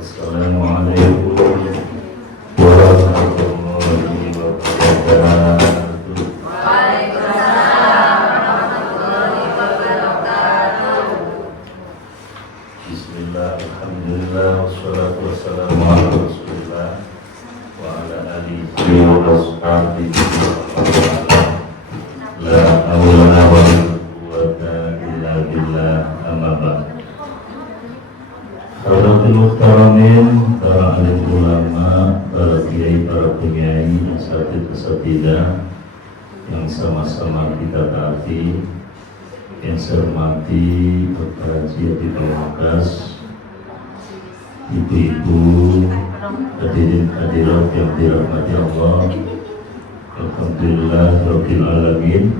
Assalamualaikum warahmatullahi wabarakatuh. Waalaikumsalam warahmatullahi wabarakatuh. Bismillah, alhamdulillah, wassalatu wassalamu ala rasulillah wa ala alihi wa ashabihi wa la hawla wa la quwwata illa billah, amma ba'd. Hadirin muhtaramin, para alim ulama, para kiai, para penyanyi, asatidz-asatidzah yang sama-sama kita taati, yang saya hormati Bapak Haji Habib Al-Wakas, ibu-ibu, hadirin hadirat yang dirahmati Allah. Alhamdulillah Rabbil Alamin,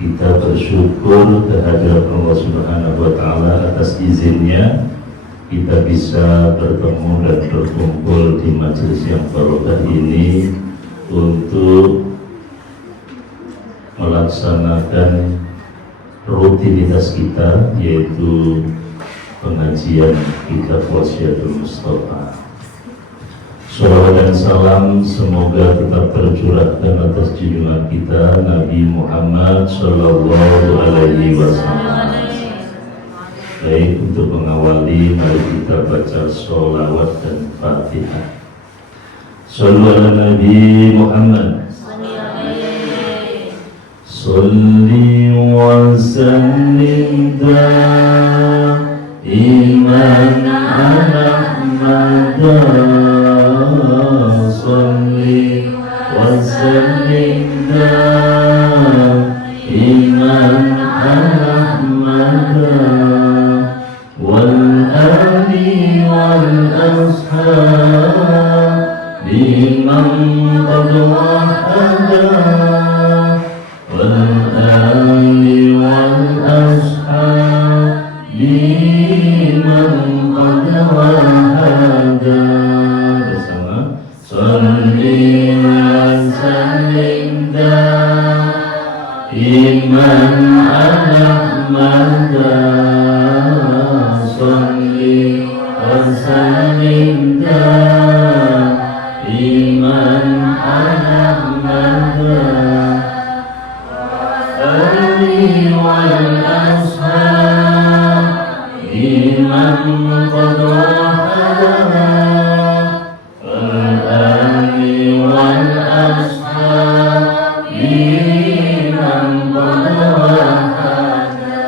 kita bersyukur kehadirat Allah Subhanahu wa Ta'ala atas izinnya kita bisa bertemu dan berkumpul di majelis yang barokah ini untuk melaksanakan rutinitas kita, yaitu pengajian kitab Wasiatul Mustafa. Salawat dan salam semoga tetap tercurahkan atas junjungan kita Nabi Muhammad Sallallahu Alaihi Wasallam. Baik, untuk mengawali, mari kita baca sholawat dan fatihah. Shallu ala Nabi Muhammad. Salli wa sallim da'iman ala Muhammad. Salli wa sallim da'iman ala Muhammad والآل والأصحاب بمن قد وحدا والآل والأصحاب بمن قد وحدا bersama Salli wa sallim da'iman ala Muhammad. Salli wa sallim da'iman ala Muhammad ali wal ashab iman qad wahada wal ali wal ashab iman qad wahada.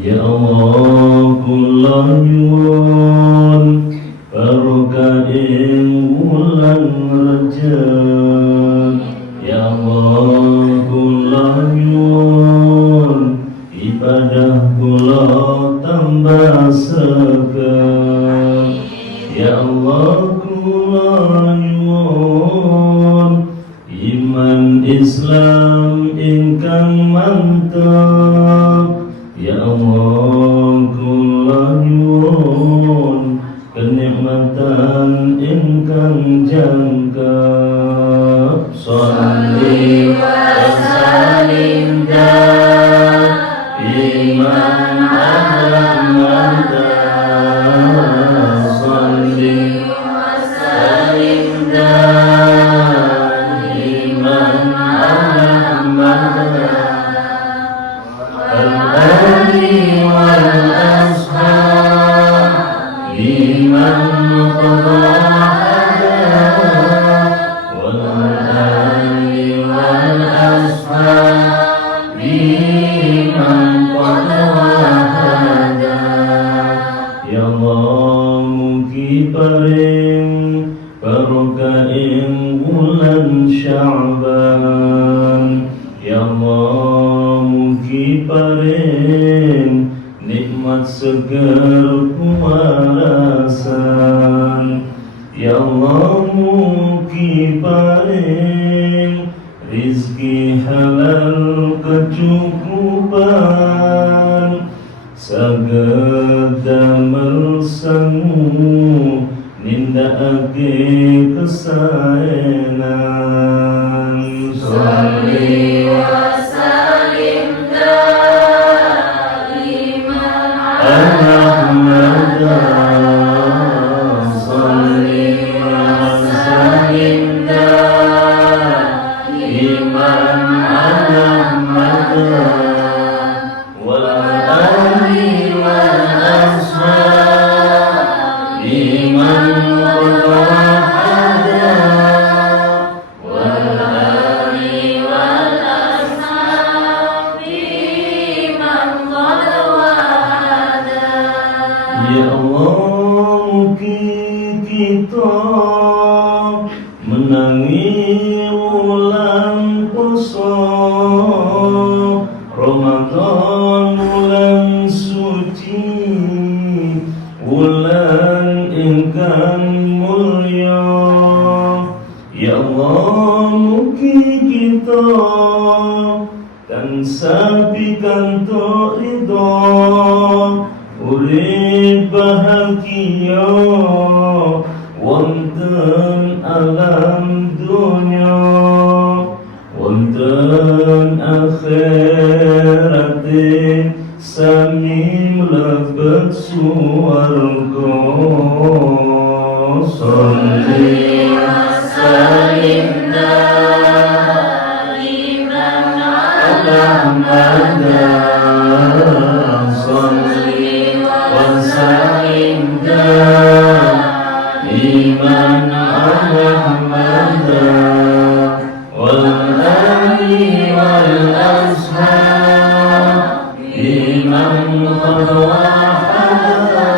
Ya Allah, kula nyuwun barokah ing wulan Rajab. Ya Allah, kula nyuwun ibadah kula tambah seger. Ya Allah, kula nyuwun iman Islam ingkang mantap. Ya Allah, kula nyuwun kenikmatan ingkang jangkep. Sholli wa sallim da'iman ala Muhammad. Sholli wa sallim da'iman ala Muhammad والآل والأصحاب بمن قد وحدا والآل والأصحاب بمن قد وحدا. Ya Allah, mugi paring barokah ing wulan Sya'ban. Ya Allah, mugi paring nikmat seger kuwarasan. Ya Allah, mugi paring rizki halal kecukupan saged damel sangu nindakake kesaenan. Sholli wa sallim da'iman ala Muhammad. Ya Allah, mugi kita menangi wulan puasa Ramadan, wulan suci, wulan ingkang mulya. Ya Allah, mugi kita tansah pikantuk ridho, urip bahagia wonten alam dunya, wonten akhirate sami mlebet swarga. Sholli wa sallim daiman ala Muhammad. Sholli wa sallim daiman ala Muhammad wal ali wal ashab imam qad wahada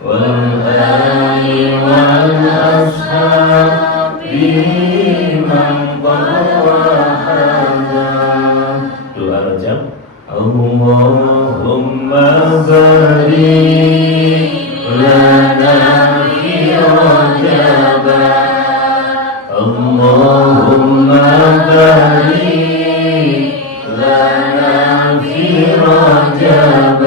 wal ali wal ashab imam qad wahada. Doa Rajab. Allahumma barik lana fi Rajab, Allahumma barik lana fi Rajab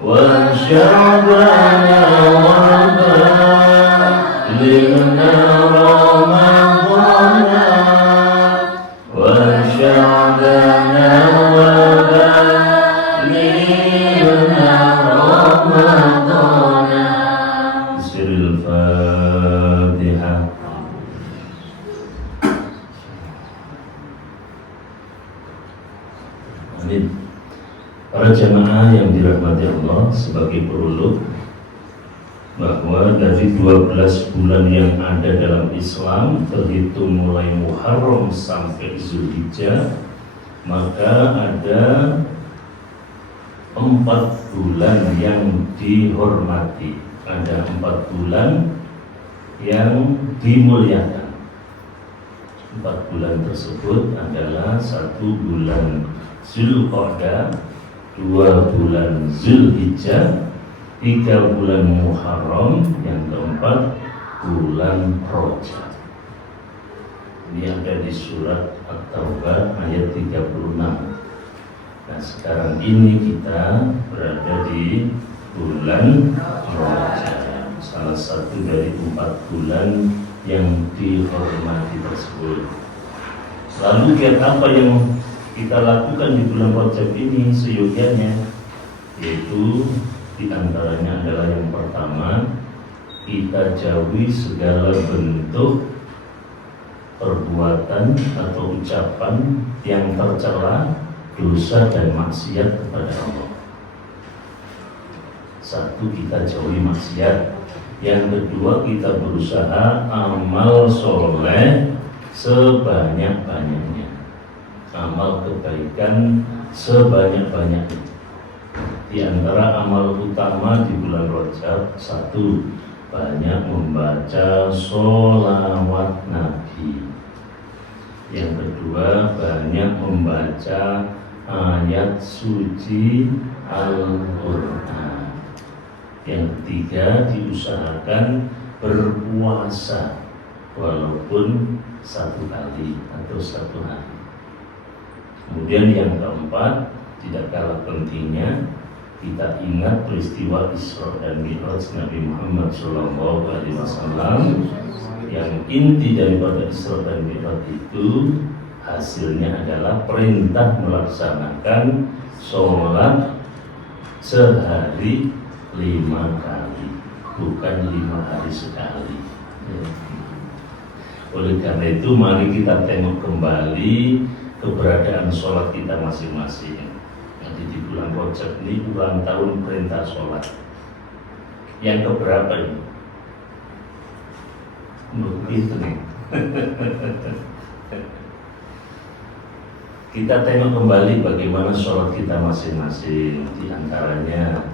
wa sya'bana wa balighna Ramadana wa sya'bana wa balighna Ramadana. Siril Fatihah. Amin. Para jamaah yang dirahmati Allah, sebagai prolog bahwa dari 12 bulan yang ada dalam Islam terhitung mulai Muharram sampai Zulhijjah, maka ada 4 bulan yang dihormati, ada 4 bulan yang dimuliakan. 4 bulan tersebut adalah 1 bulan Zulqa'dah, 2 bulan Zulhijjah, 3 bulan Muharram, yang keempat bulan Rajab. Ini ada di surat At-Taubah ayat 36. Nah, sekarang ini kita berada di bulan Rajab, salah satu dari 4 bulan yang dihormati tersebut. Lalu kiat apa yang kita lakukan di bulan Rajab ini seyogianya? Yaitu diantaranya adalah yang pertama, kita jauhi segala bentuk perbuatan atau ucapan yang tercela dosa dan maksiat kepada Allah. Satu, kita jauhi maksiat. Yang kedua, kita berusaha amal soleh sebanyak-banyaknya, amal kebaikan sebanyak-banyaknya. Di antara amal utama di bulan Rajab, 1, banyak membaca sholawat Nabi. Yang kedua, banyak membaca ayat suci Al-Quran. Yang ketiga, diusahakan berpuasa walaupun 1 kali atau 1 hari. Kemudian yang keempat, tidak kalah pentingnya, kita ingat peristiwa Isra dan Mi'raj Nabi Muhammad SAW, yang inti daripada Isra dan Mi'raj itu hasilnya adalah perintah melaksanakan sholat sehari 5 kali, bukan 5 hari sekali. Oleh karena itu, mari kita tengok kembali keberadaan sholat kita masing-masing. Nanti di bulan Rajab ini ulang tahun perintah sholat yang keberapa ini? Begitu nih. Kita tengok kembali bagaimana sholat kita masing-masing. Di antaranya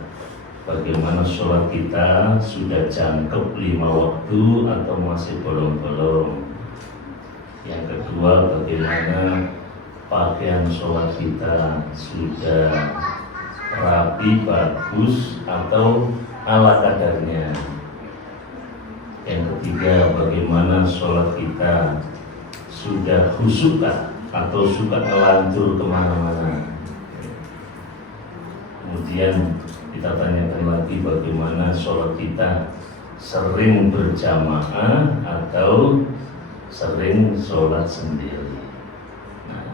bagaimana sholat kita sudah jangkep 5 waktu atau masih bolong-bolong. Yang kedua, bagaimana pakaian sholat kita sudah rapi, bagus atau ala kadarnya. Yang ketiga, bagaimana sholat kita sudah khusyuk atau suka ngelantur kemana-mana. Kemudian kita tanyakan lagi bagaimana sholat kita sering berjamaah atau sering sholat sendiri. Nah,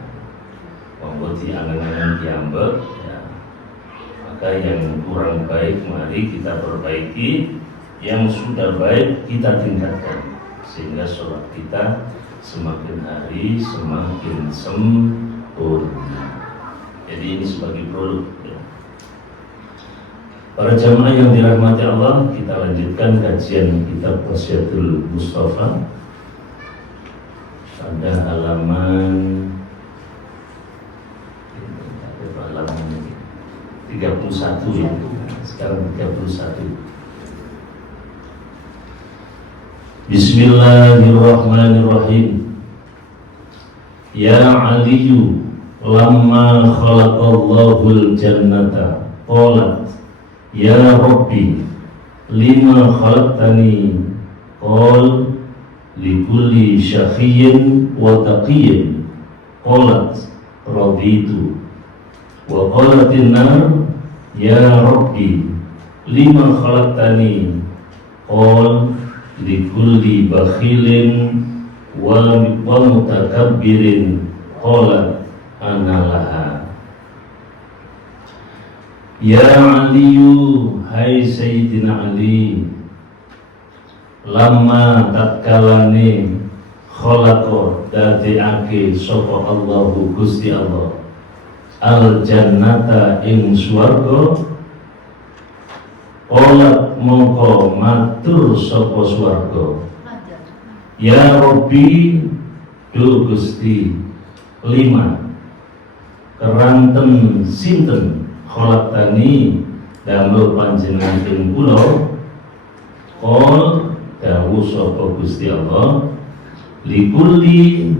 monggo diangen-angen diambek ya. Maka yang kurang baik mari kita perbaiki, yang sudah baik kita tingkatkan sehingga sholat kita semakin hari semakin sempurna. Jadi ini sebagai produk ya. Para jamaah yang dirahmati Allah, kita lanjutkan kajian kitab Wasyatul Mustafa pada halaman 31 ya. Sekarang 31. Bismillahirrahmanirrahim. Ya Aliyu, lamma khalaqallahul jannata qalat ya Rabbi lima khalaqtani qal likulli syaqiyyin wa taqiyyin qalat raditu wa qalatin nar ya Rabbi lima khalaqtani qal likulli bakhilin wa mutakabbirin qala ana laha. Ya Aliyu, hai Sayyidina Ali, lama tatkalane khalaqa dadiake sapa Allahu Gusti Allah al jannata ing swarga, olat mongko matur sapa swarga, ya Rabbi do Gusti lima keranten sinten khalaqtani damel panjenengan ing kula qol dawuh sapa Gusti Allah likulli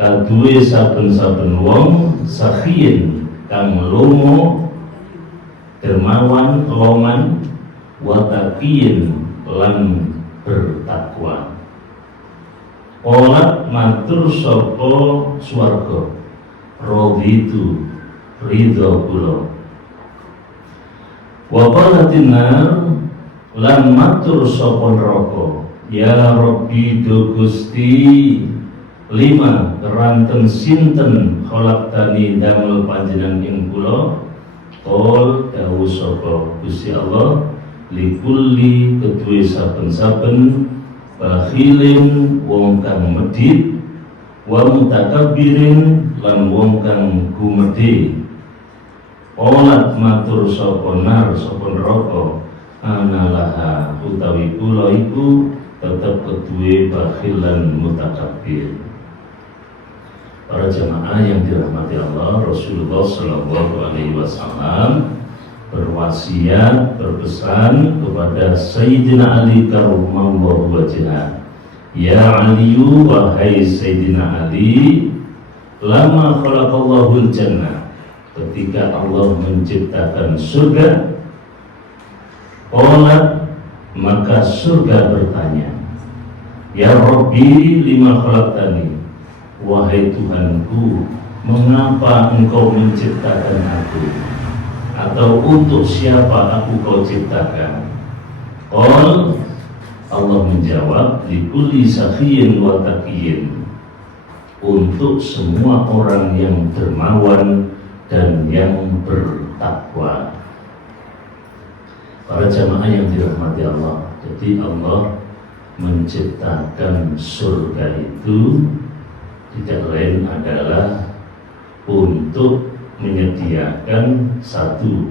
kaduwe saben-saben wong sakhiyin kang lomo dermawan loman wataqiyin lan bertakwa. Olat matur sapa swarga raditu ridho kula. Wa qalatin nar lan matur sapa neraka ya Rabbi do Gusti lima keranten sinten khalaqtani damel panjenengan ing kula qol dawuh sapa Gusti Allah likulli keduwe saben-saben bakhilin wong kang medhit wa mutakabbirin lan wong kang gumedhe. Olat matur sapa nar sapa neraka analaha utawi kula iku tetep keduwe bakhil lan mutakabbir. Para jamaah yang dirahmati Allah, Rasulullah Shallallahu Alaihi Wasallam berwasiat berpesan kepada Sayyidina Ali karramallahu wajhah, ya Aliyu, wahai Sayyidina Ali, lama khalaqallahul jannah, ketika Allah menciptakan surga, qala maka surga bertanya, ya Rabbi lima khalaqtani, wahai Tuhanku, mengapa engkau menciptakan aku, atau untuk siapa aku kau ciptakan? Qal Allah menjawab likulli sakhiyin wa taqiyyin, untuk semua orang yang dermawan dan yang bertakwa. Para jamaah yang dirahmati Allah, jadi Allah menciptakan surga itu tidak lain adalah untuk menyediakan satu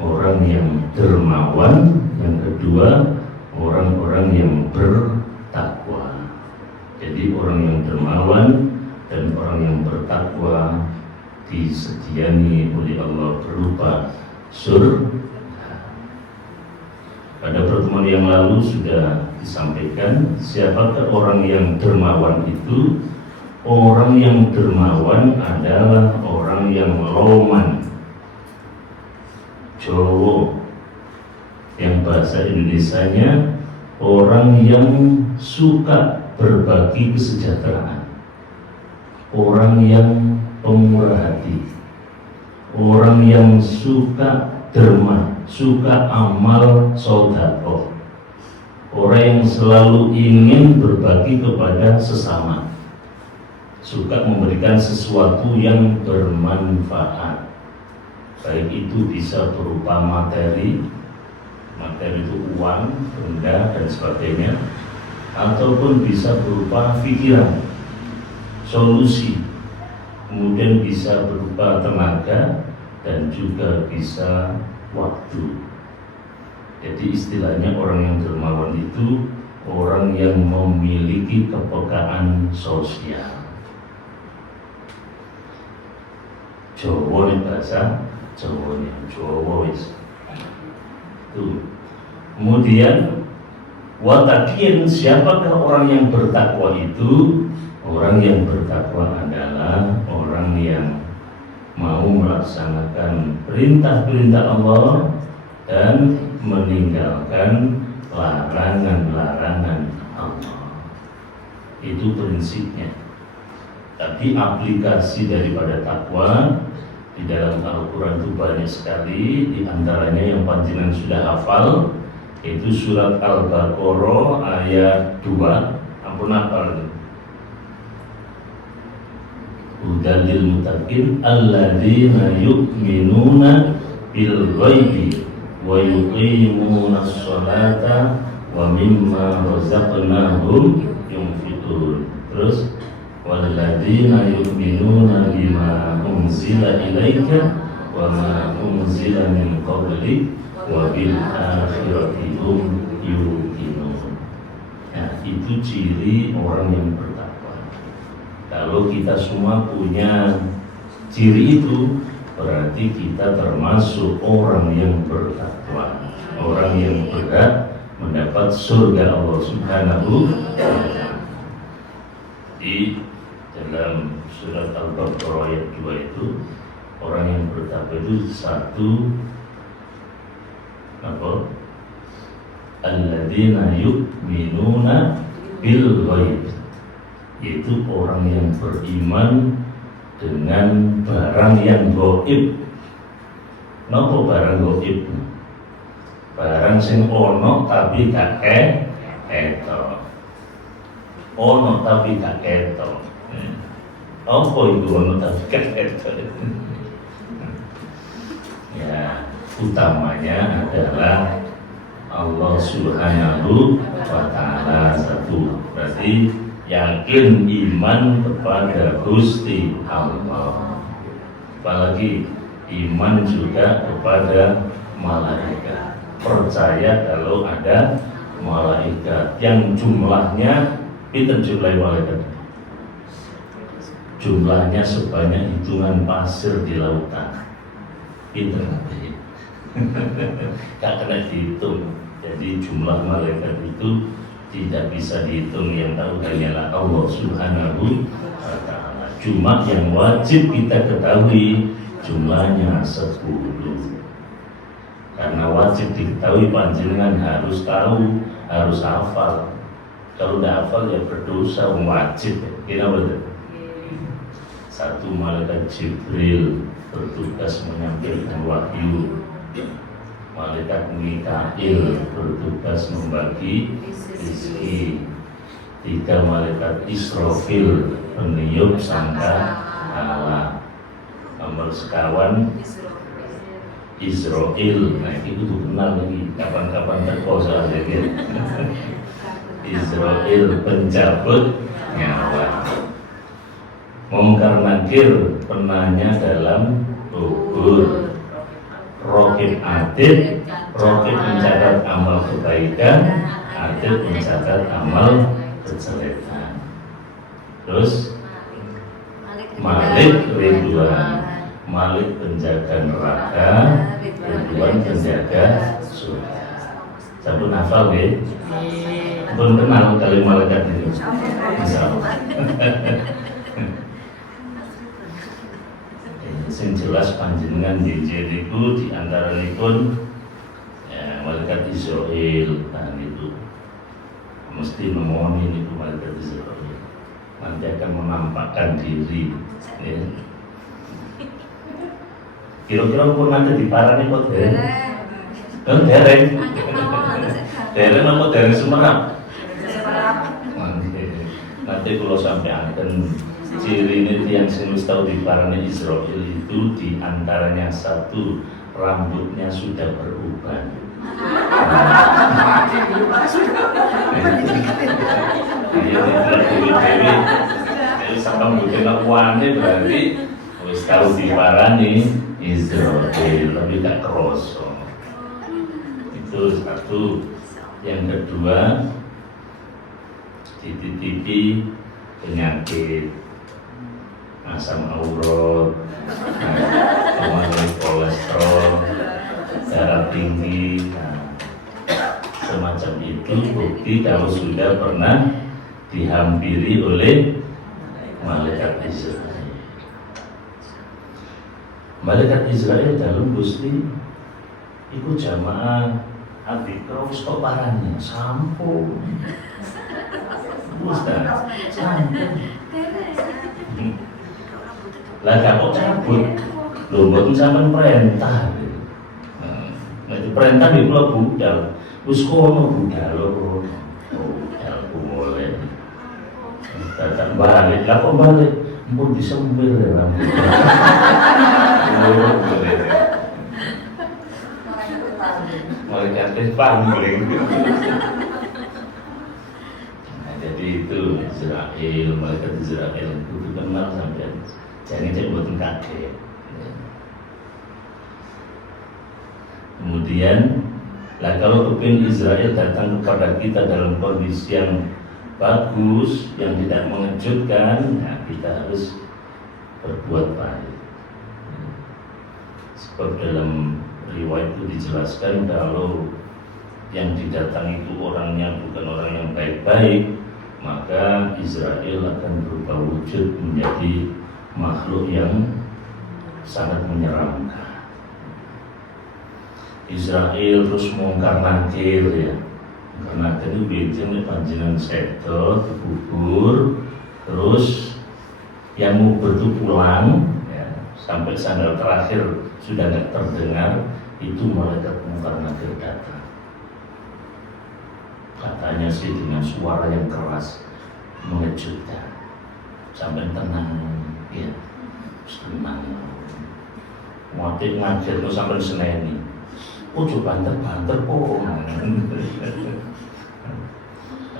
orang yang dermawan, yang kedua orang-orang yang bertakwa. Jadi orang yang dermawan dan orang yang bertakwa disediani oleh Allah berupa surga. Pada pertemuan yang lalu sudah disampaikan siapakah orang yang dermawan itu. Orang yang dermawan adalah orang yang loman, Jowo, yang bahasa Indonesianya orang yang suka berbagi kesejahteraan, orang yang pemurah hati, orang yang suka derma, suka amal sodako, orang yang selalu ingin berbagi kepada sesama, suka memberikan sesuatu yang bermanfaat, baik itu bisa berupa materi itu uang, benda dan sebagainya, ataupun bisa berupa pikiran, solusi, kemudian bisa berupa tenaga dan juga bisa waktu. Jadi istilahnya orang yang dermawan itu orang yang memiliki kepekaan sosial. Jawa nih bahasa Jawa nih, Jawa wis. Tuh. Kemudian wataqin, siapakah orang yang bertakwa itu? Orang yang bertakwa adalah orang yang mau melaksanakan perintah-perintah Allah dan meninggalkan larangan-larangan Allah. Itu prinsipnya. Tapi aplikasi daripada takwa di dalam Al-Quran itu banyak sekali. Di antaranya yang panjenengan sudah hafal, itu surat Al-Baqarah ayat 2. Ampun hafal. Hudalil muttaqin alladzina yu'minuna bil ghaibi wa yuqimuna sholata wa mimma razaqnahum yunfiqun. Terus walladzina yu'minuna bima unzila ilaika wa ma unzila min qablik wa bil akhirati hum yuqinun. Nah, itu ciri orang yang bertakwa. Kalau kita semua punya ciri itu, berarti kita termasuk orang yang bertakwa, orang yang berhak mendapat surga Allah Subhanahu wa ta'ala. Di dalam surat Al-Baqarah ayat 2 itu, orang yang bertakwa itu satu apa? Alladzina yu'minuna bil ghaib, yaitu orang yang beriman dengan barang yang gaib. Napa barang gaib? Barang sing ono tapi gak ketok. Ono tapi gak ketok. Apa itu ono tapi gak ketok? Ya, utamanya adalah Allah Subhanahu wa ta'ala satu. Berarti yakin iman kepada Gusti Allah. Apalagi iman juga kepada malaikat. Percaya kalau ada malaikat yang jumlahnya, kita jumlah malaikat, jumlahnya sebanyak hitungan pasir di lautan. Pinter gak kena dihitung. Jadi jumlah malaikat itu tidak bisa dihitung, yang tahu hanyalah Allah Subhanahu wa ta'ala. Cuma yang wajib kita ketahui jumlahnya 10. Karena wajib diketahui, panjenengan harus tahu, harus hafal. Kalau tidak hafal ya berdosa, wajib. Kira betul. Satu, malaikat Jibril bertugas menyampaikan wahyu. Malaikat Mikail bertugas membagi rezeki. 3, malaikat Israfil peniup sangkakala. Nomor sekawan Israel. Nah itu tuh kenal lagi, kapan-kapan terkosa aja gitu. Israel pencabut nyawa. Mungkar Nakir penanya dalam kubur. Raqib Atid, Raqib mencatat amal kebaikan, Atid mencatat amal kejelekan. Terus Malik Ridwan, Malik penjaga neraka, Ridwan penjaga surga. Sampun hafal ya? Pun kenal kali malaikat ini. Insyaallah. Sing jelas panjenengan jejer niku di antaranipun ya, malaikat Israel. Nah itu mesti nemoni niku malaikat Israel. Nanti akan menampakkan diri. Ya. Kira-kira pun nanti diparani kok dereng. Dereng. Dereng apa dereng Semerap? Nanti kalau sampai akan ciri ini yang saya tahu di parani Israel itu diantaranya satu, rambutnya sudah berubah. Jadi sampai mungkin akuannya berarti harus tahu di parani Israel, tapi tak kerosok. Itu satu. Yang kedua, titipi penyakit asam urat, kolesterol, darah tinggi, semacam itu bukti kalau sudah pernah dihampiri oleh malaikat Israel. Malaikat Israel dalam Gusti ikut jamaah Abi terus kok parahnya sampun. Ustaz, sampun. Lah kok cabut. Lho mboten sampean perintah. Nah, itu perintah di kula budal. Wis kono budal lho. Budal ku mulai. Datang balik, lah kok balik? Mpun disembir ya rambut. Malaikat pangling. Nah, jadi itu Israel, malaikat Israel itu kenal sampai jangan cek buatan kaget. Kemudian, lah kalau kepin Israel datang kepada kita dalam kondisi yang bagus, yang tidak mengejutkan, nah kita harus berbuat baik. Sebab dalam riwayat itu dijelaskan kalau yang didatangi itu orangnya bukan orang yang baik-baik, maka Israel akan berubah wujud menjadi makhluk yang sangat menyeramkan. Israel terus mungkar nakir ya, karena itu biasanya panjenengan seto dikubur, terus yang ngubur itu pulang ya, sampai sandal terakhir sudah tidak terdengar, itu malaikat mungkar nakir datang. Katanya sih dengan suara yang keras mengejutkan. Sampai tenang ya, tenang. Motif ngajar itu sampai seneni. Oh coba banter kok.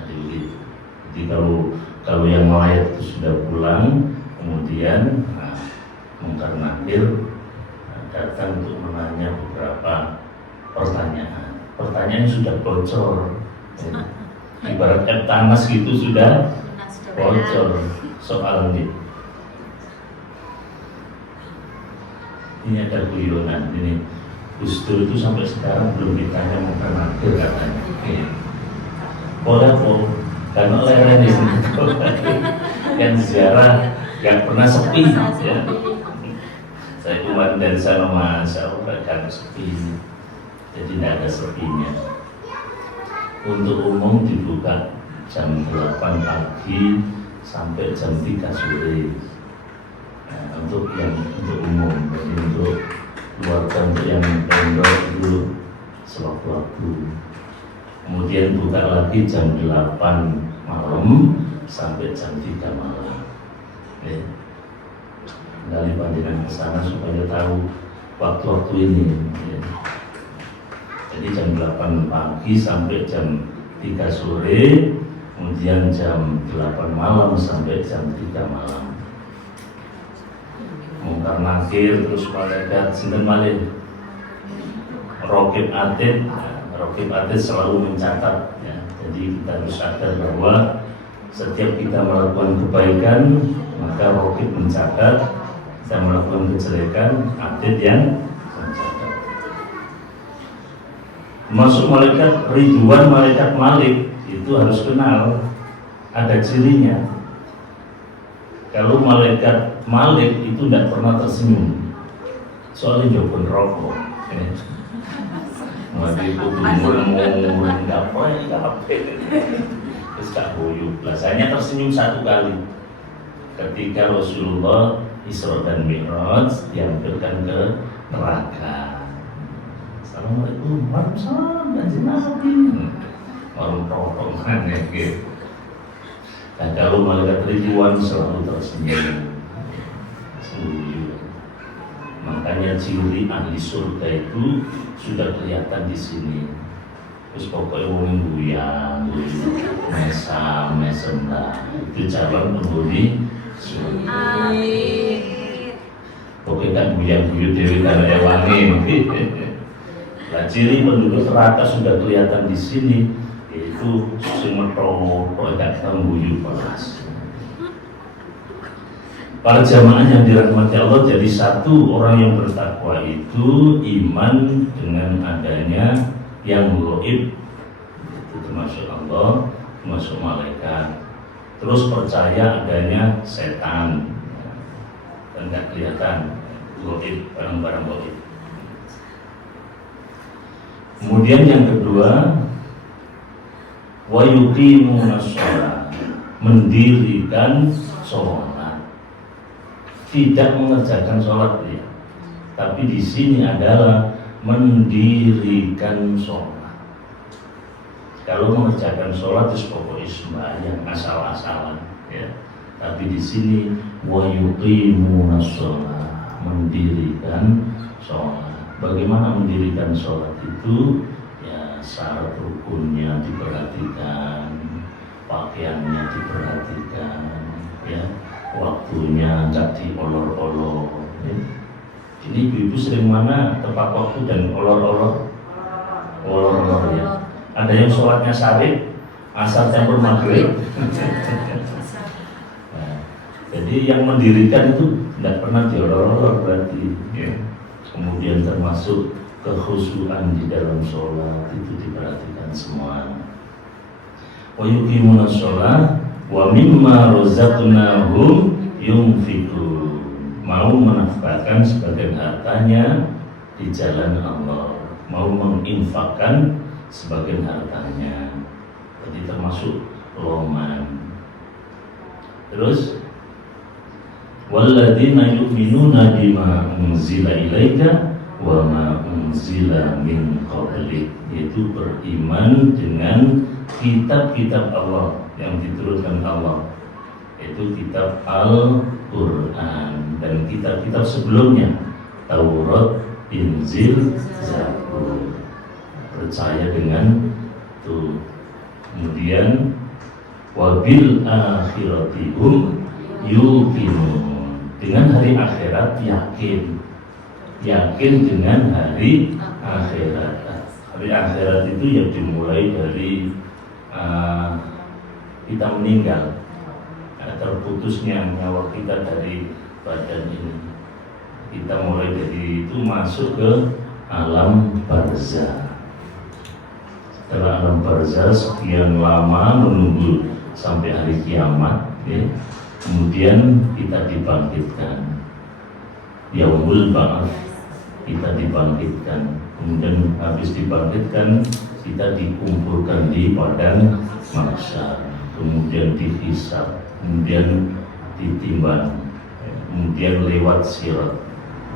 Jadi kalau yang melayat itu sudah pulang, kemudian mungkar nakir datang untuk menanya beberapa pertanyaan. Pertanyaan sudah bocor, ya. Ibarat tamas gitu sudah bocor soal ini. Ini ada guyonan ini. Gus Dur itu sampai sekarang belum ditanya mungkar nakir katanya. Boleh kok, karena leren di sini yang ziarah yang pernah sepi ya. Saya kemarin dari sana Masya Allah kan sepi, jadi tidak ada sepinya. Untuk umum dibuka jam 8 pagi sampai jam 3 sore. Nah, untuk umum, jadi untuk keluarga, untuk yang pondok itu sewaktu-waktu. Kemudian buka lagi jam 8 malam sampai jam 3 malam. Ya. Dari panjenengan ke sana supaya tahu waktu-waktu ini ya. Jadi jam 8 pagi sampai jam 3 sore, kemudian jam 8 malam sampai jam 3 malam. Mungkar nakir terus malaikat sinten malih Raqib Atid. Raqib Atid selalu mencatat ya. Jadi kita harus sadar bahwa setiap kita melakukan kebaikan maka Raqib mencatat, kita melakukan kejelekan, Atid yang mencatat. Masuk malaikat Ridwan, malaikat Malik itu harus kenal, ada cirinya. Kalau malaikat Malik itu tidak pernah tersenyum, soalnya jauh rokok. Mati itu murung nggak apa, terus tak boyuk. Biasanya tersenyum satu kali, ketika Rasulullah Isra dan Mi'raj diantarkan ke neraka. Assalamualaikum warahmatullahi wabarakatuh. Orang rokok mana gitu. Nah, kalau malaikat Ridwan selalu tersenyum. Makanya ciri ahli surga itu sudah kelihatan di sini. Terus pokoknya wong buyang, mesem lah. Itu calon penghuni surga. Pokoknya kan buyang-buyut dewi karena wangi. Nah, ciri penduduk neraka sudah kelihatan di sini, yaitu sumetro, pokoknya tembuyut pelas. Para jamaah yang dirahmati Allah, jadi satu orang yang bertakwa itu iman dengan adanya yang gaib, itu termasuk Allah, termasuk malaikat. Terus percaya adanya setan dan tidak kelihatan gaib, barang-barang gaib. Kemudian yang kedua, wa yuqimunas shalah, mendirikan sholat. Tidak mengerjakan sholat ya, tapi di sini adalah mendirikan sholat. Kalau mengerjakan sholat itu pokoknya sembahyang asal-asalan ya. Tapi di sini wa yuqimunas shalah, mendirikan sholat. Bagaimana mendirikan sholat itu? Ya, syarat rukunnya diperhatikan, pakaiannya diperhatikan, ya, waktunya nggak diolor-olor. Ya. Jadi ibu-ibu sering mana tepat waktu dan olor-olor ya. Ada yang sholatnya syarif, asal campur maghrib. Nah, jadi yang mendirikan itu tidak pernah diolor-olor berarti. Ya. Kemudian termasuk kekhusyuan di dalam sholat itu diperhatikan semua. Wa yuqimunas sholat wa mimma razaqnahum yunfiqun, mau menafkahkan sebagian hartanya di jalan Allah, mau menginfakkan sebagian hartanya. Jadi termasuk loman. Terus walladzina yu'minuna bima unzila ilaika wa ma unzila min qablik, yaitu beriman dengan kitab-kitab Allah yang diturunkan Allah, yaitu kitab Al-Quran dan kitab-kitab sebelumnya, Taurat, Injil, Zabur. Percaya dengan itu. Kemudian wabil akhiratihum yuqinun, dengan hari akhirat yakin dengan hari akhirat. Hari akhirat itu yang dimulai dari kita meninggal, terputusnya nyawa kita dari badan ini. Kita mulai dari itu masuk ke alam barzah. Setelah alam barzah sekian lama menunggu sampai hari kiamat, ya. Kemudian kita dibangkitkan, yaumul ba'ats, kita dibangkitkan. Kemudian habis dibangkitkan kita dikumpulkan di padang mahsyar, kemudian dihisab, kemudian ditimbang, kemudian lewat sirat.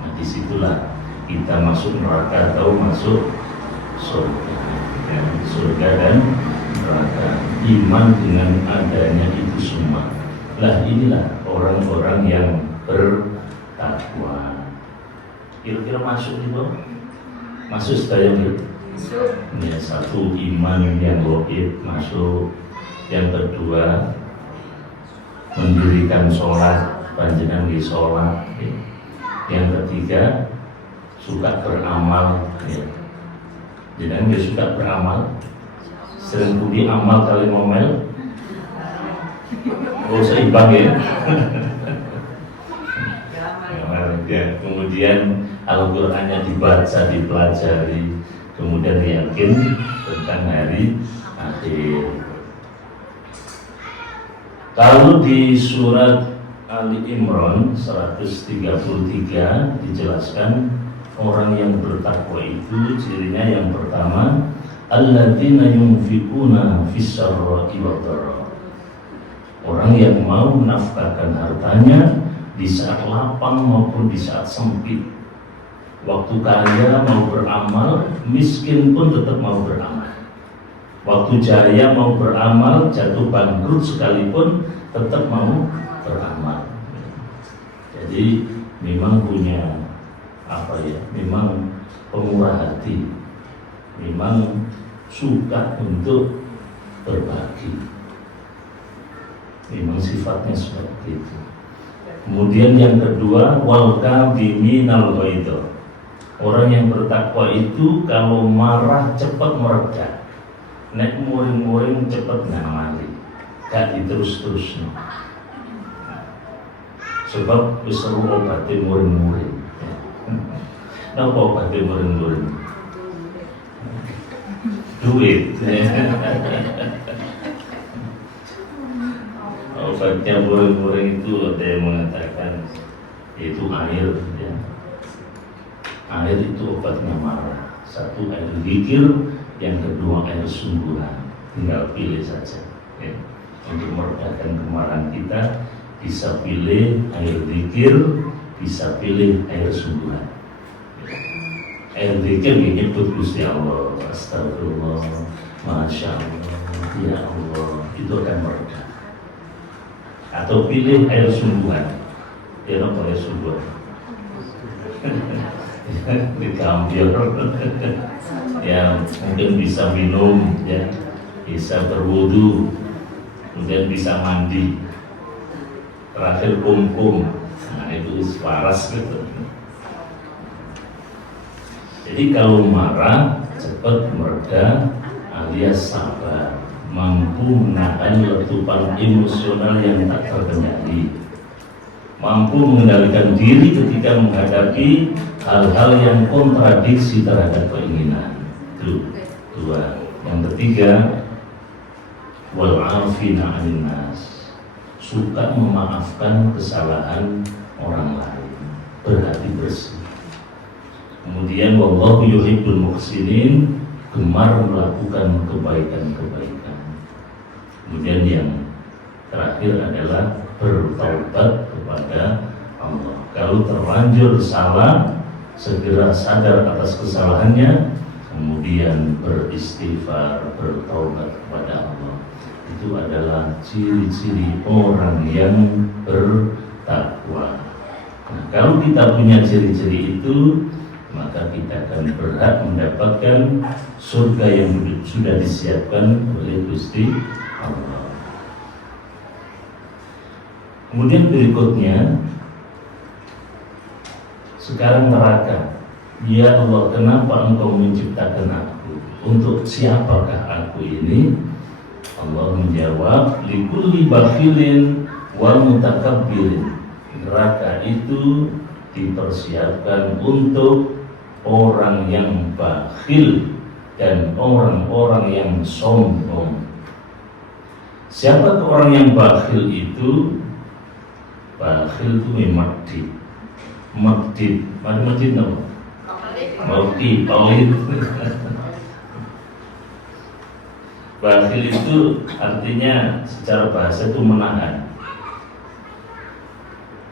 Nah, disitulah kita masuk neraka atau masuk surga, ya, surga dan neraka. Iman dengan adanya itu semua. Lah inilah orang-orang yang bertakwa. Kira-kira masuk itu? Masuk sekalian itu? Ya, satu iman yang gaib masuk. Yang kedua mendirikan sholat, panjenengan di sholat. Ya. Yang ketiga suka beramal. Ya. Jangan dia suka beramal. Sering budi amal kali ngomel. Oh, seimbang ya. Ya. Kemudian Al-Qur'annya dibaca, dipelajari, kemudian yakin tentang hari akhir. Kalau di surat Ali Imran 133 dijelaskan orang yang bertakwa itu cirinya yang pertama, alladzina yunfiquna fis-sarra'i wad-dharra. Orang yang mau menafkahkan hartanya di saat lapang maupun di saat sempit. Waktu kaya mau beramal, miskin pun tetap mau beramal. Waktu jaya mau beramal, jatuh bangkrut sekalipun tetap mau beramal. Jadi memang punya memang pemurah hati, memang suka untuk berbagi, memang sifatnya seperti itu. Kemudian yang kedua, wal kadhiminal ghaidha. Orang yang bertakwa itu kalau marah cepat mereda, nek muring-muring cepat ngamali, gak diterus-terus. Sebab wis seru obate muring-muring. Napa obate muring-muring? Duit. Obatnya muring-muring itu ada yang mengatakan itu air, ya. Air itu obatnya marah. Satu air zikir, yang kedua air sungguhan. Tinggal pilih saja, ya. Untuk meredakan kemarahan kita bisa pilih air zikir, bisa pilih air sungguhan. Air zikir menyebut Gusti Allah, astagfirullah, masya Allah, ya Allah, itu akan mereda. Atau pilih air sungguhan, ya apa air sungguhan? Digambil, ya mungkin bisa minum, ya bisa berwudu, kemudian bisa mandi, terakhir kum. Nah itu waras gitu. Jadi kalau marah cepat mereda alias sabar, mampu menahan letupan emosional yang tak terkendali, mampu mengendalikan diri ketika menghadapi hal-hal yang kontradiksi terhadap keinginan. Itu dua. Yang ketiga, wal afina 'anil nas, suka memaafkan kesalahan orang lain, berhati bersih. Kemudian wallahu yuhibbul muhsinin, gemar melakukan kebaikan-kebaikan. Kemudian yang terakhir adalah bertaubat kepada Allah. Kalau terlanjur salah, segera sadar atas kesalahannya, kemudian beristighfar, bertaubat kepada Allah. Itu adalah ciri-ciri orang yang bertakwa. Nah, kalau kita punya ciri-ciri itu, maka kita akan berhak mendapatkan surga yang sudah disiapkan oleh Gusti Allah. Kemudian berikutnya, sekarang neraka. Ya Allah, kenapa Engkau menciptakan aku? Untuk siapakah aku ini? Allah menjawab, likulli bakhilin wal mutakabbirin. Neraka itu dipersiapkan untuk orang yang bakhil dan orang-orang yang sombong. Siapa orang yang bakhil itu? Bakhil itu memakdid. Makdid, mana makdid nama? Makdid, pelit. Bakhil itu artinya secara bahasa itu menahan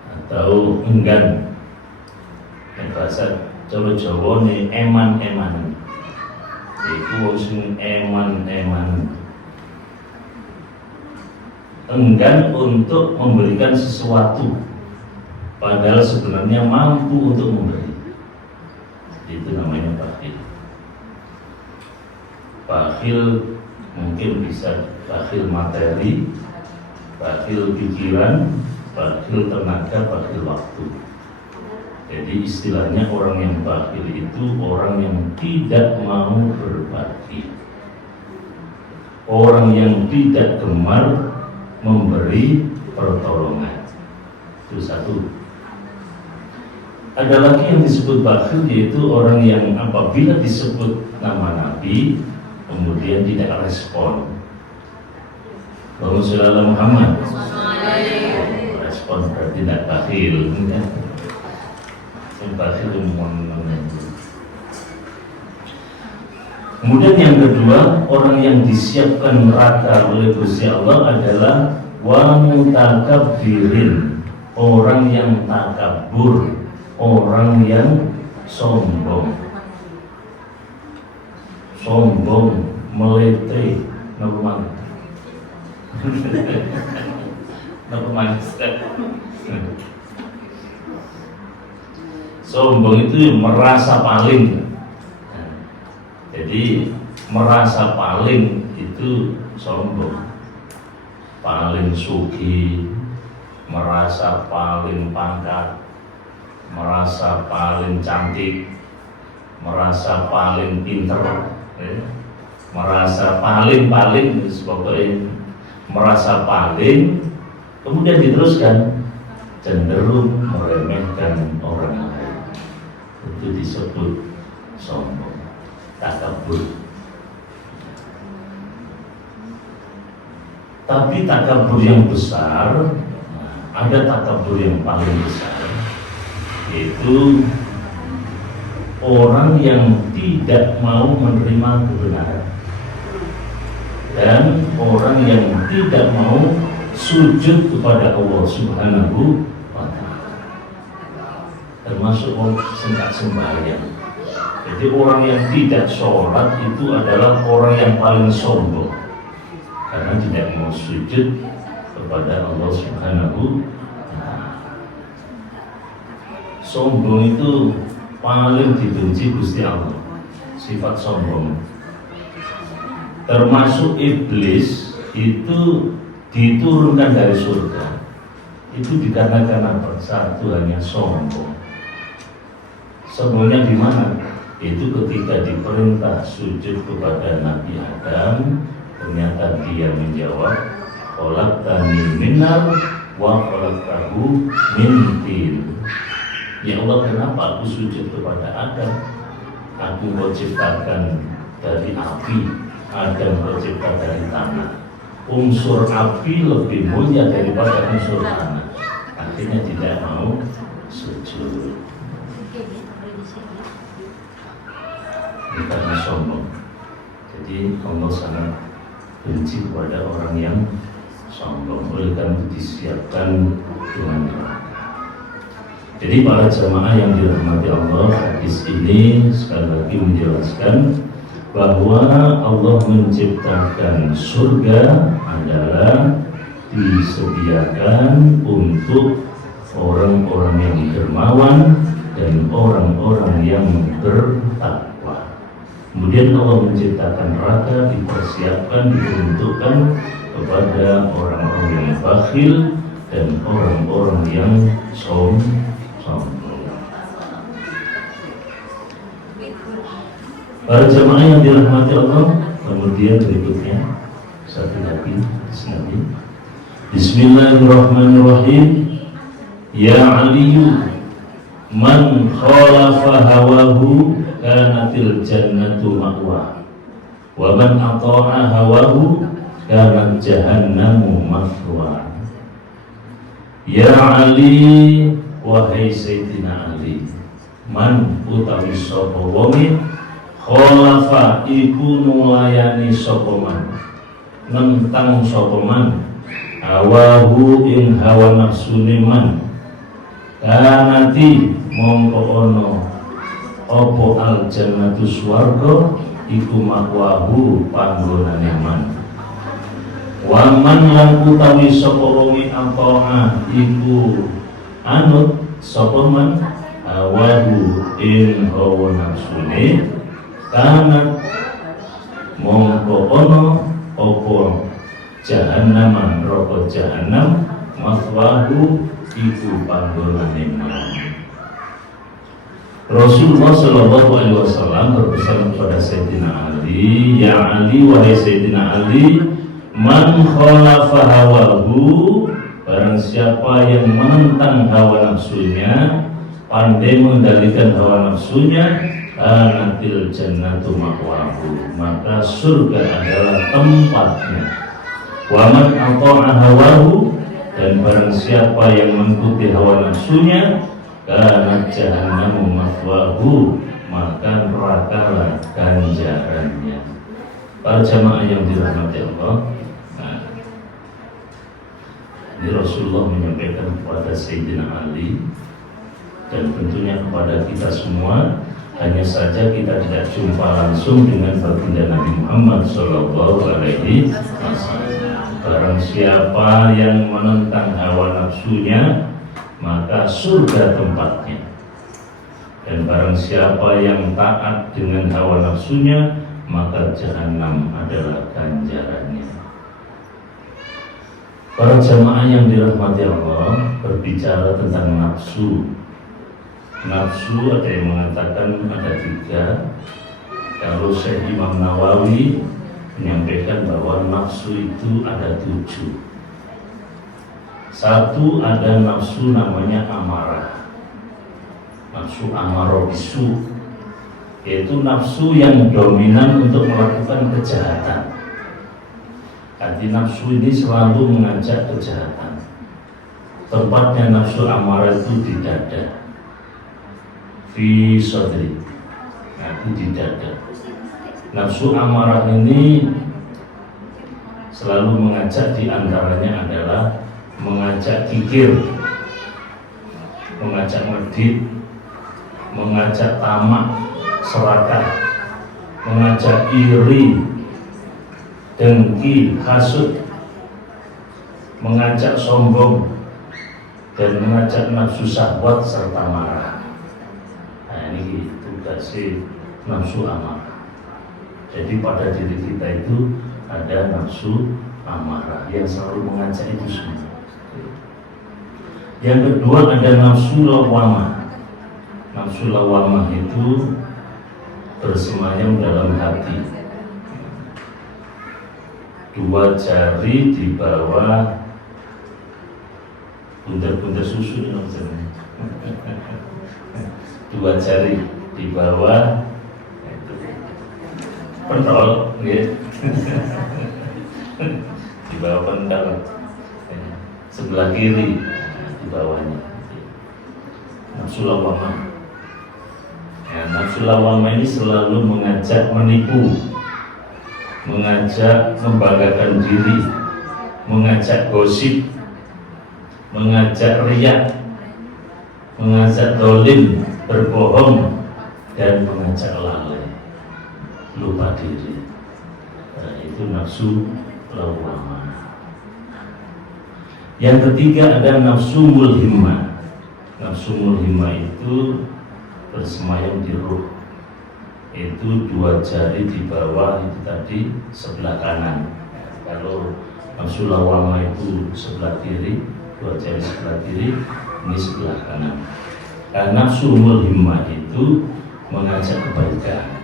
atau enggan. Bahasa Jawa ini eman-eman. Itu sing eman-eman. Enggan untuk memberikan sesuatu, padahal sebenarnya mampu untuk memberi. Itu namanya bakhil. Bakhil mungkin bisa bakhil materi, bakhil pikiran, bakhil tenaga, bakhil waktu. Jadi istilahnya orang yang bakhil itu orang yang tidak mau berbagi, orang yang tidak gemar memberi pertolongan. Itu satu. Ada lagi yang disebut bakhil, yaitu orang yang apabila disebut nama Nabi kemudian tidak respon. Allahumma Muhammad. Respon berarti tidak bakhil. Yang bakhil Kemudian yang kedua, orang yang disiapkan neraka oleh Gusti Allah adalah wa mutakabbirin, orang yang takabur, orang yang sombong, melete, normal. Sombong itu merasa paling. Jadi merasa paling itu sombong, paling sugih, merasa paling pangkat, merasa paling cantik, merasa paling pinter, merasa paling pokoknya merasa paling, kemudian diteruskan cenderung meremehkan orang lain, itu disebut sombong, takabur. Tapi takabur yang besar, ada takabur yang paling besar, yaitu orang yang tidak mau menerima kebenaran dan orang yang tidak mau sujud kepada Allah Subhanahu wa Ta'ala, termasuk orang singkat sembahyang. Jadi orang yang tidak sholat itu adalah orang yang paling sombong karena tidak mau sujud kepada Allah Subhanahu wa Ta'ala. Sombong itu paling dibenci Gusti Allah, sifat sombong. Termasuk iblis itu diturunkan dari surga. Itu dikarenakan apa? Satu, hanya sombong. Sombongnya di mana? Itu ketika diperintah sujud kepada Nabi Adam, ternyata dia menjawab, khalaqtani min nar wa khalaqtahu min tin. Ya Allah, kenapa aku sujud kepada Adam? Aku kau ciptakan dari api, Adam kau cipta dari tanah. Unsur api lebih mulia daripada unsur tanah. Akhirnya tidak mau sujud. Ini karena sombong. Jadi Allah sangat benci kepada orang yang sombong. Oleh karena itu disiapkan dengan neraka. Jadi para jamaah yang dirahmati Allah, hadis ini sekali lagi menjelaskan bahwa Allah menciptakan surga adalah disediakan untuk orang-orang yang dermawan dan orang-orang yang bertakwa. Kemudian Allah menciptakan neraka, dipersiapkan, diperuntukkan kepada orang-orang yang bakhil dan orang-orang yang sombong. Para jamaah yang dirahmati Allah, kemudian berikutnya satu lagi Nabi. Bismillahirrahmanirrahim. Ya Aliyu, man khalafa hawahu kanatil jannatu ma'wa, wa man ata'a hawahu kanat jahannamu mathwa. Ya Ali, wahai Sayyidina Ali, man utawi sapa wonge khalafa iku nulayani sapa man, nentang sapa man hawahu ing hawa nafsune man, kanati mongko ono apa al jannatu swarga iku makwahu panggonane man. Waman lan utawi sapa wonge ata'a iku anut sapa man hawahu ing hawa nafsune, kanat mongko ono apa jahannam, neraka jahannam, maswahu iku panggonane man. Rasulullah Shallallahu Alaihi Wasallam berpesan kepada Sayyidina Ali, ya Ali, wahai Sayyidina Ali, man khalafa hawahu, barang siapa yang menentang hawa nafsunya, pandai mengendalikan hawa nafsunya, kanatil jannatu ma'wahu, maka surga adalah tempatnya. Wa man ata'a hawahu, dan barang siapa yang mengikuti hawa nafsunya, kanat jahannamu mathwahu, maka nerakalah ganjarannya. Para jamaah yang dirahmati Allah, ini Rasulullah menyampaikan kepada Sayyidina Ali dan tentunya kepada kita semua. Hanya saja kita tidak jumpa langsung dengan baginda Nabi Muhammad SAW. Barang siapa yang menentang hawa nafsunya, maka surga tempatnya. Dan barang siapa yang taat dengan hawa nafsunya, maka jahanam adalah ganjarannya. Para jamaah yang dirahmati Allah, berbicara tentang nafsu. Nafsu ada yang mengatakan ada 3. Kalau Syekh Imam Nawawi menyampaikan bahwa nafsu itu ada 7. 1 ada nafsu namanya amarah, nafsu amarah bisu, yaitu nafsu yang dominan untuk melakukan kejahatan. Arti nafsu ini selalu mengajak kejahatan. Tempatnya nafsu amarah itu di dada, fi sadri, itu di dada. Nafsu amarah ini selalu mengajak, diantaranya adalah mengajak kikir, mengajak medit, mengajak tamak, serakah, mengajak iri, dengki, hasud, mengajak sombong, dan mengajak nafsu syahwat serta marah. Ini tugasnya nafsu amarah. Jadi pada diri kita itu ada nafsu amarah yang selalu mengajak itu semua. Yang kedua ada nafsu lawamah. Nafsu lawamah itu bersemayam dalam hati. 2 jari di bawah bundar-bundar susu ini maksudnya. 2 jari di bawah pentol, ya. Di bawah pentol, sebelah kiri di bawahnya. Nafsu lawamah. Nafsu lawamah ini selalu mengajak menipu, mengajak membanggakan diri, mengajak gosip, mengajak riya, mengajak dolim, berbohong, dan mengajak lalai, lupa diri. Itu nafsu lawamah. Yang ketiga ada nafsu mulhimah. Nafsu mulhimah itu bersemayam di ruh. Itu 2 jari di bawah itu tadi sebelah kanan. Kalau nafsu lawamah itu sebelah kiri, 2 jari sebelah kiri, ini sebelah kanan. Nafsu mulhimah itu mengajak kebaikan,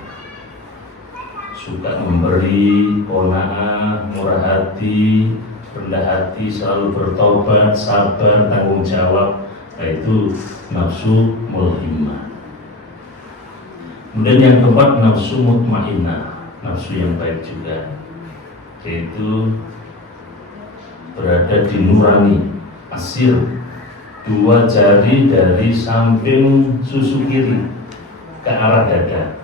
suka memberi, qanaah, murah hati, rendah hati, selalu bertobat, sabar, tanggung jawab. Itu nafsu mulhimah. Kemudian yang keempat nafsu mutmainnah, nafsu yang baik juga, yaitu berada di nurani, asir, 2 jari dari samping susu kiri ke arah dada.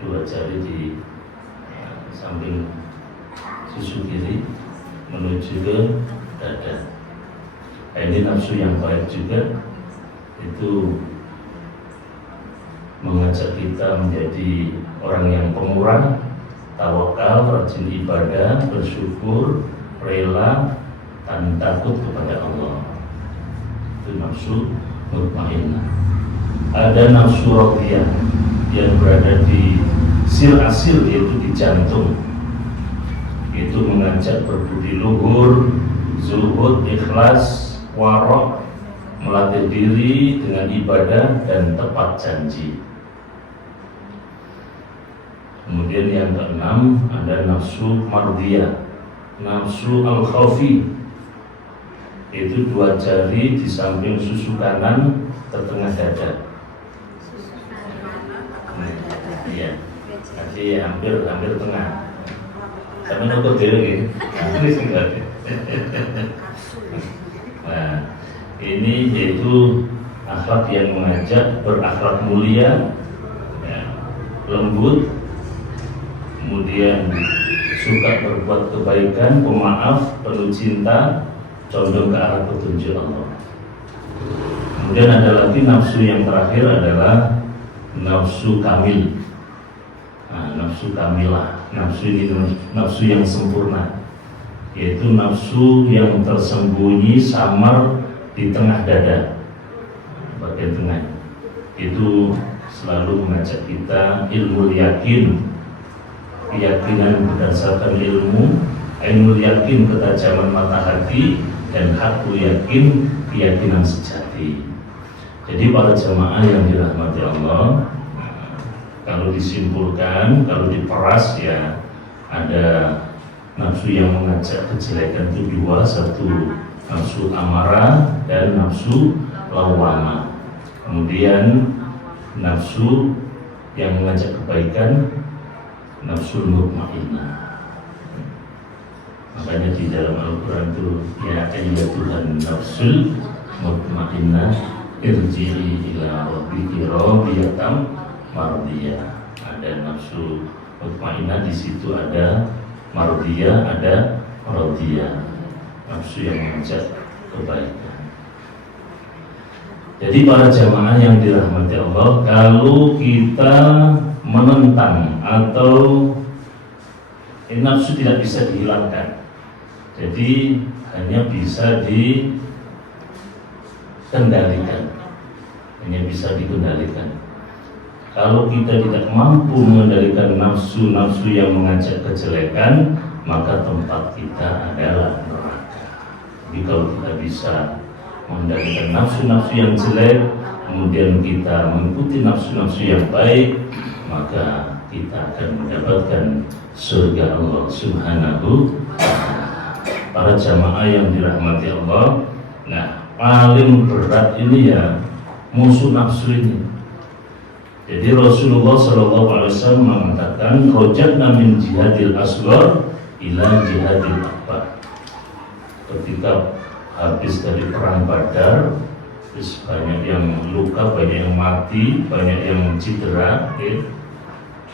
2 jari di samping susu kiri menuju ke dada. Ini nafsu yang baik juga, itu mengajak kita menjadi orang yang pemurah, tawakal, rajin ibadah, bersyukur, rela, dan takut kepada Allah. Itu nafsu mutmainnah. Ada nafsu radiyah yang berada di sir-asir, yaitu di jantung. Itu mengajak berbudi luhur, zuhud, ikhlas, warok, melatih diri dengan ibadah dan tepat janji. Kemudian yang keenam ada nafsu mardiyah, nafsu al-khawfi, Itu 2 jari di samping susu kanan tertengah dada. Iya, jadi hampir tengah. Sampai nukur dhewe nggih. Nah, ini yaitu akhlak yang mengajak berakhlak mulia, ya, lembut, kemudian suka berbuat kebaikan, pemaaf, penuh cinta, condong ke arah petunjuk Allah. Kemudian ada lagi nafsu yang terakhir adalah nafsu kamil. Nah, nafsu kamilah, nafsu ini nafsu yang sempurna, yaitu nafsu yang tersembunyi samar di tengah dada, bagian tengah. Itu selalu mengajak kita ilmu yakin, keyakinan berdasarkan ilmu, ilmu yakin ketajaman mata hati, dan hakul yakin keyakinan sejati. Jadi para jamaah yang dirahmati Allah, kalau disimpulkan, kalau diperas ya, ada nafsu yang mengajak kejelekan itu 2, satu nafsu amarah dan nafsu lawamah. Kemudian nafsu yang mengajak kebaikan, nafsu mutmainnah. Makanya di dalam Al-Quran itu ya ayyatuhan nafsul mutmainnah irji'i ila rabbiki radiyatan mardiyah. Ada nafsu mutmainnah, di situ ada mardiyah, ada radiyah, nafsu yang mengajak kebaikan. Jadi para jamaah yang dirahmati Allah, kalau kita menentang atau nafsu tidak bisa dihilangkan, jadi hanya bisa dikendalikan, Kalau kita tidak mampu mengendalikan nafsu-nafsu yang mengajak kejelekan, maka tempat kita adalah neraka. Jadi kalau kita bisa mengendalikan nafsu-nafsu yang jelek, kemudian kita mengikuti nafsu-nafsu yang baik, maka kita akan mendapatkan surga Allah Subhanahu wa ta'ala. Para jamaah yang dirahmati Allah, nah paling berat ini ya musuh nafsu ini. Jadi Rasulullah SAW mengatakan, rojatna min jihadil asghar ila jihadil akbar. Ketika habis dari perang Badar, terus banyak yang luka, banyak yang mati, banyak yang cedera,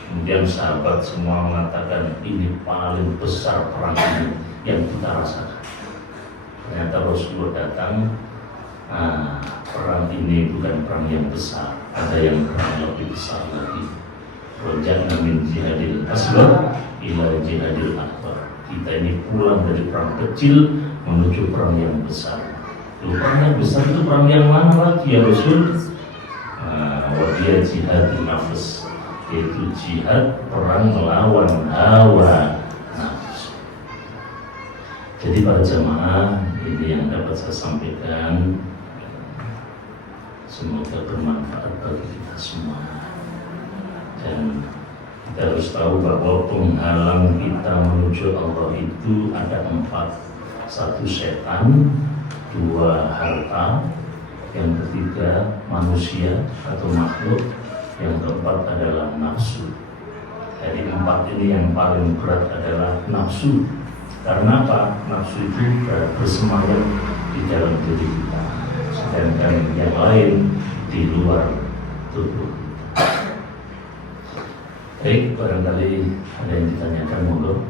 kemudian sahabat semua mengatakan ini paling besar perang ini yang kita rasakan. Ternyata Rasulullah datang, perang ini bukan perang yang besar, ada yang perang lebih besar lagi. Rojatna min jihadil asghar ila jihadil akbar. Kita ini pulang dari perang kecil menuju perang yang besar. Perang yang besar itu perang yang mana lagi ya Rasul? Wadiya jihad nafs, yaitu jihad perang melawan hawa nafsu. Jadi para jamaah, ini yang dapat saya sampaikan, semoga bermanfaat bagi kita semua. Dan kita harus tahu bahwa penghalang kita menuju Allah itu ada 4. 1 setan, 2 harta, yang ketiga manusia atau makhluk, yang keempat adalah nafsu. Jadi 4 ini yang paling berat adalah nafsu. Karena apa? Nafsu itu bersemayam di dalam diri kita, sedangkan yang lain di luar tubuh kita. Baik, barangkali ada yang ditanyakan, monggo.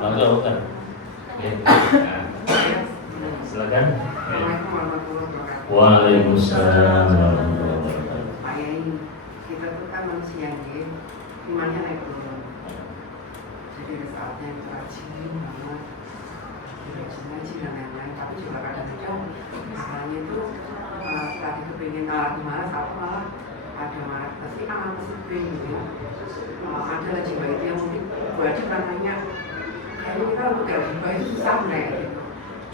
Monggo, kan? Silakan. Waalaikumsalam warahmatullahi wabarakatuh. Pak Yai, kita tuh kan manusia ya, imannya naik turun. Jadi ada saatnya itu rajin banget, ngaji dan lain-lain. Tapi juga kadang-kadang misalnya itu tadi kepingin marah satu malah ada marah pasti pasti gitu ya. Ada lagi baik yang mungkin wajib namanya kayaknya kita untuk gak baik itu susah gitu.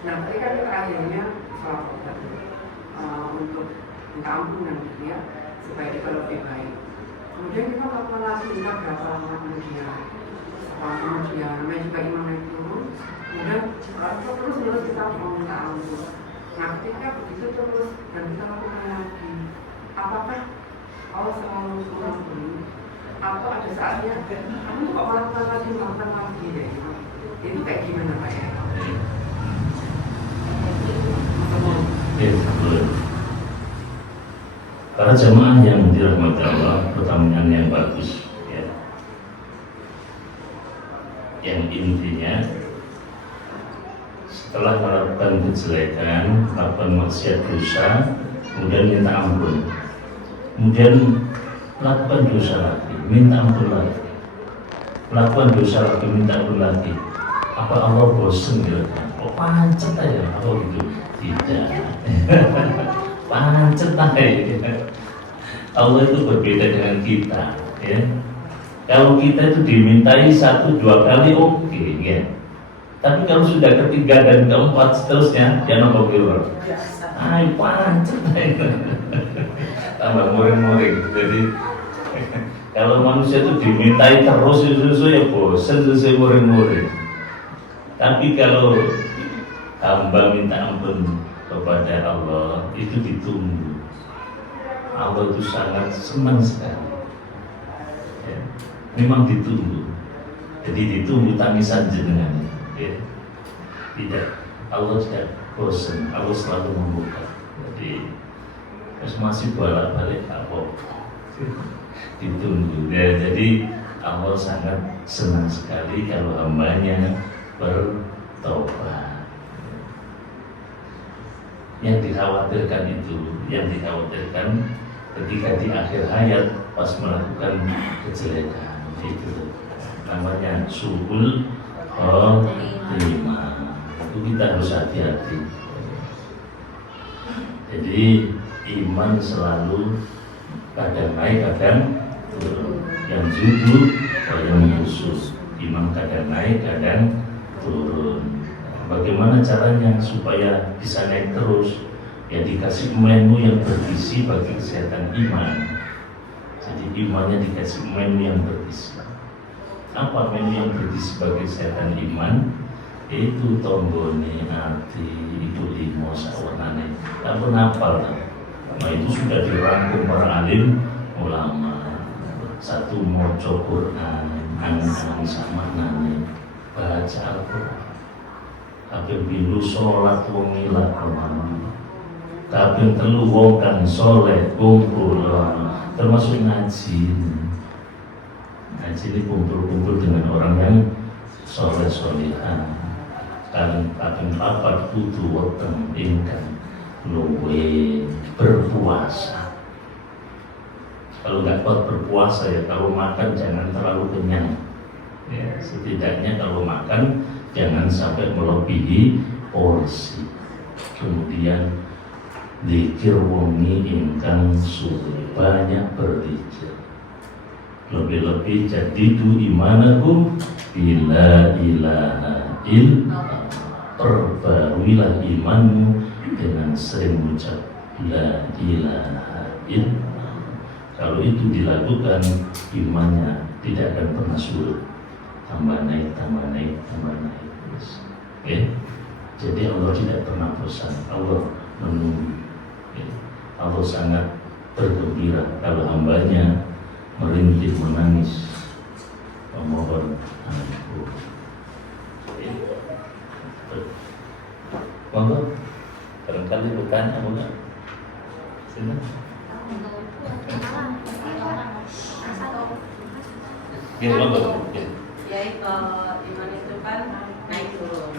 Nah, tapi kan kita akhirnya salah untuk minta ampunan gitu ya, supaya kita lebih baik. Kemudian kita lakukan lagi, kita berapa lama kemudian, namanya juga iman naik turun. Kemudian terus kita meminta ampun. Nah ketika begitu terus dan kita lakukan lagi, apakah Allah selalu mengampuni atau ada saatnya kamu kok melakukan lagi ya? Itu kayak gimana Pak ya? Para jemaah yang dirahmati Allah, pertanyaan yang bagus ya. Yang intinya setelah melakukan kejelekan, melakukan maksiat dosa, kemudian minta ampun, kemudian lakukan dosa lagi, minta ampun lagi, lakukan dosa lagi, minta ampun lagi. Apa Allah bosan gitu? Oh pancet aja, apa gitu? Tidak. Pancet aja. Allah itu berbeda dengan kita, ya. Kalau kita itu dimintai 1-2 kali oke, ya. Tapi kalau sudah ketiga dan keempat seterusnya, jangan berkira. Ay pancet aja. Tambah muring-muring. Jadi kalau manusia itu dimintai terus ya bosan, selesai muring-muring. Tapi kalau hamba minta ampun kepada Allah itu ditunggu. Allah itu sangat senang sekali. Ya, memang ditunggu. Jadi ditunggu tangisan jenengan. Ya. Tidak, Allah tidak bosan. Allah selalu membuka. Jadi masih bolak-balik apa? Ditunggu. Ya, jadi Allah sangat senang sekali kalau hambanya bertobat. Yang dikhawatirkan ketika di akhir hayat pas melakukan kejelekan itu namanya su'ul khotimah. Itu kita harus hati-hati. Jadi iman selalu kadang naik kadang turun. Yang jujur yang khusus. Iman kadang naik kadang turun. Bagaimana caranya supaya bisa naik terus? Ya dikasih menu yang bergizi bagi kesehatan iman. Jadi imannya dikasih menu yang bergizi. Apa menu yang bergizi bagi kesehatan iman? Itu tonggone hati, itu limo sawanane. Tak pun hafal. Nah itu sudah dirangkum para alim ulama. Satu maca Quran, angan-angan sama nane, baca Al-Quran. Kaping pilu sholat wong ngilat kemana. Kaping telu wong kang soleh kumpul, termasuk ngaji. Ngaji ini kumpul-kumpul dengan orang yang soleh-solehan. Kaping papat kudu weteng ingkang luwe berpuasa. Kalau nggak kuat berpuasa ya kalau makan jangan terlalu kenyang. Ya, setidaknya kalau makan jangan sampai melebihi porsi. Kemudian zikir wengi ingkang suwe, banyak berzikir. Lebih-lebih jadidu imanakum bila ilaha illallah. Perbaruilah imanmu dengan sering mengucap la ilaha illallah. Kalau itu dilakukan imannya tidak akan pernah surut. Tambah naik. Okay? Jadi Allah tidak pernah bosan. Allah menunggu. Okay? Allah sangat bergembira kalau hambanya merintih menangis memohon ampun. Okay? Monggo, barangkali bertanya enggak? Sini. Ya, monggo. Ya iman itu kan naik turun.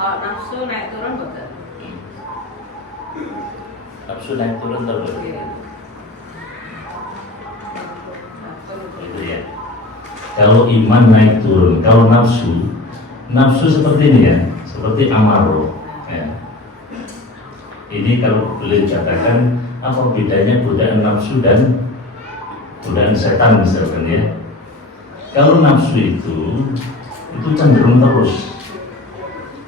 Kalau nafsu naik turun betul. Nafsu naik turun terus. Itu ya. Kalau iman naik turun, kalau nafsu seperti ini ya, seperti amarah. Ya. Ini kalau boleh katakan apa bedanya godaan nafsu dan godaan setan misalkan ya. Kalau nafsu itu cenderung terus,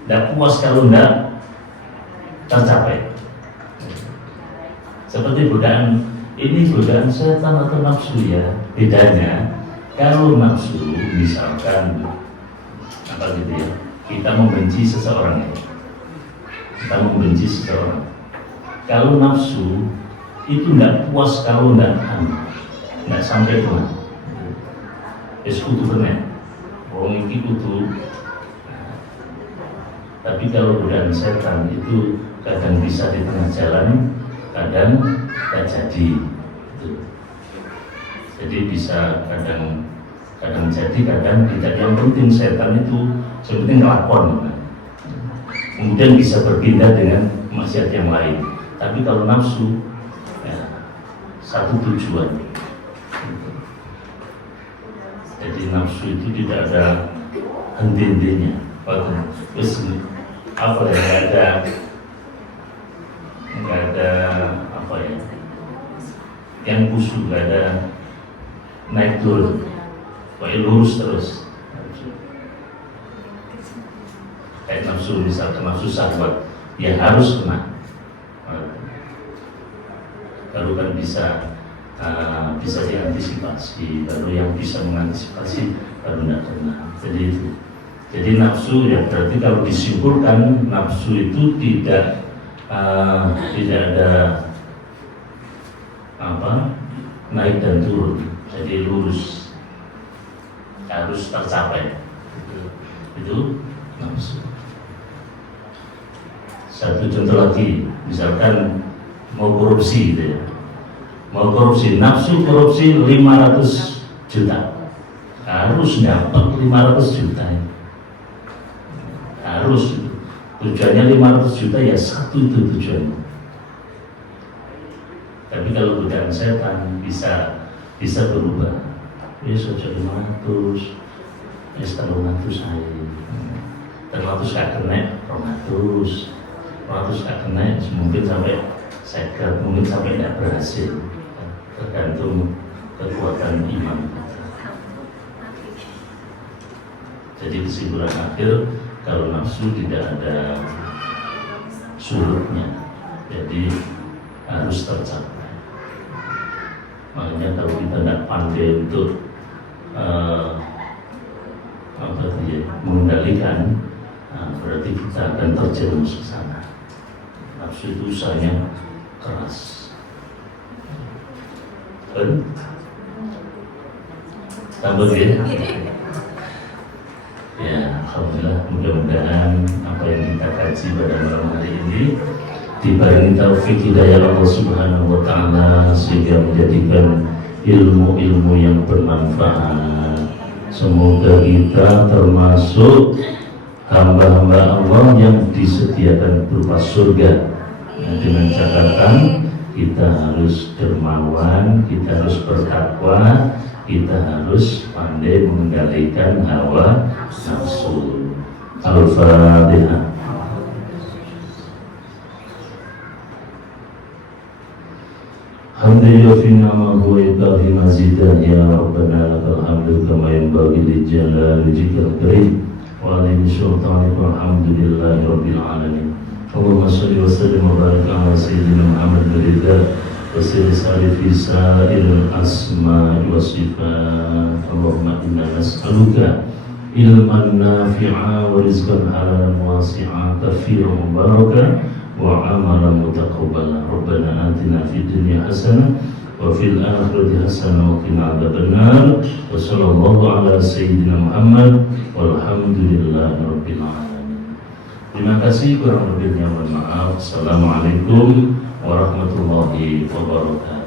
tidak puas kalau tidak tercapai. Seperti godaan, ini godaan setan atau nafsu ya. Bedanya kalau nafsu misalkan apa gitu ya, kita membenci seseorang ya. Kita membenci seseorang. Kalau nafsu itu nggak puas kalau nggak sampai kena. Es kudu kena. Wong iki kudu. Tapi kalau godaan setan itu kadang bisa di tengah jalan, kadang tak jadi. Jadi bisa kadang jadi, kadang tidak. Yang penting setan itu sebenarnya ngelakon. Kemudian bisa berpindah dengan maksiat yang lain. Tapi kalau nafsu ya, satu tujuan. Jadi nafsu itu tidak ada henti-hentinya. Terus apa ya, nggak ada apa ya, yang kusuk, nggak ada naik turun, pokoknya lurus terus. Kayak nafsu, misalkan nafsu syahwat, ya harus kena, baru kan bisa diantisipasi, baru yang bisa mengantisipasi baru tidak kena. Jadi itu. Jadi nafsu ya berarti kalau disimpulkan nafsu itu tidak ada apa naik dan turun, jadi lurus, harus tercapai. Itu nafsu. Satu contoh lagi, misalkan mau korupsi gitu ya. Mau korupsi, nafsu korupsi 500 juta, harus dapat 500 juta ya. Harus, tujuannya 500 juta ya, satu itu tujuannya. Tapi kalau godaan setan bisa berubah. Ya sudah 500, ya 300 saya. 300 gak kena, 200 gak kena, mungkin sampai 50, mungkin sampai tidak berhasil. Tergantung kekuatan iman. Jadi kesimpulan akhir, kalau nafsu tidak ada surutnya, jadi harus tercapai. Makanya kalau kita tidak pandai untuk mengendalikan, berarti kita akan terjerumus ke sana. Nafsu itu usahanya keras. Tambah ya. Ya, alhamdulillah, mudah-mudahan apa yang kita kaji pada malam hari ini dibarengi taufik hidayah Allah Subhanahu wa taala sehingga menjadikan ilmu-ilmu yang bermanfaat. Semoga kita termasuk hamba-hamba Allah yang disediakan berupa surga. Dengan catatan kita harus dermawan, kita harus bertakwa, kita harus pandai mengendalikan hawa nafsu. Al-Fatihah. Alhamdulillah fina ma huwa yaqdi mazidah ya Rabbana lakal hamdu kama yanbaghi li jalali wajhikal karim wa alihi sultanik walhamdulillahi rabbil alamin. Allahumma shalli wa sallim wa barik ala sayyidina Muhammad walidha wasir fi sa'il asma'i wa sifat. Allahumma inna nas'aluka ilman nafi'a wa rizqan halalan wasi'a kafiran mubaraka wa amalan mutaqabbala. Rabbana atina fid dunya hasanah wa fil akhirati hasanah wa qina adzabannar. Wa sallallahu ala sayyidina Muhammad walhamdulillahi rabbil alamin. Terima kasih, kurang lebihnya mohon maaf. Assalamualaikum warahmatullahi wabarakatuh.